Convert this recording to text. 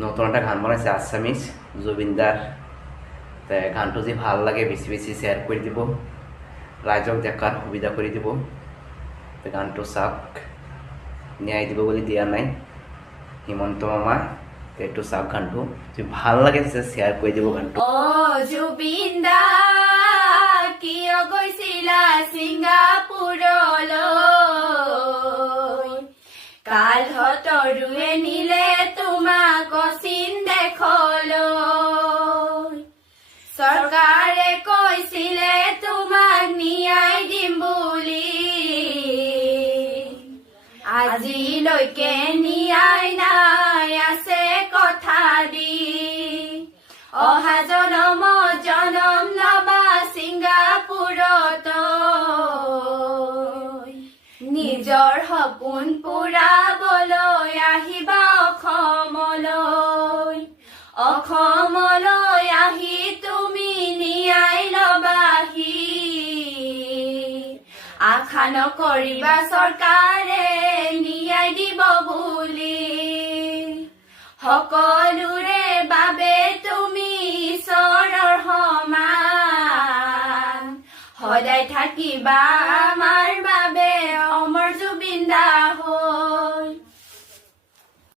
নতুন একটা গান বানাইছে আসামিজ জুবিনদার। তাই গানটো যে ভাল লাগে বেশি বেশি শেয়ার করে দিব, রাইজক দেখার সুবিধা করে দিব। তো গানটো চাওক, ন্যায় দিব বলে দিয়া নাই হিমন্ত মামা। তো একটু চাওক গানটো, যদি ভাল লাগে শেয়ার করে দিব গানটো। ও জুবিনদা কিয় গৈছিলা ছিংগাপুৰলৈ, কাল হতৰুৱে নিলে তোমাক চীন দেশলৈ। চৰকাৰে কৈছিলে তোমাক ন্যায় দিম বুলি, আজিলৈকে ন্যায় নাই আছে কথা দি। অহা জনম জনম লবা ছিংগাপুৰত, নিজৰ সপোন পুৰাবলৈ আহিবা অসমলৈ। অসমলৈ আহি তুমি ন্যায় লবাহি, আশা নকৰিবা চৰকাৰে ন্যায় দিব বুলি। সকলোৰে বাবে তুমি ঈশ্বৰৰ সমান, সদায় থাকিবা আমাৰ বাবে অমৰ জুবিনদা হৈ।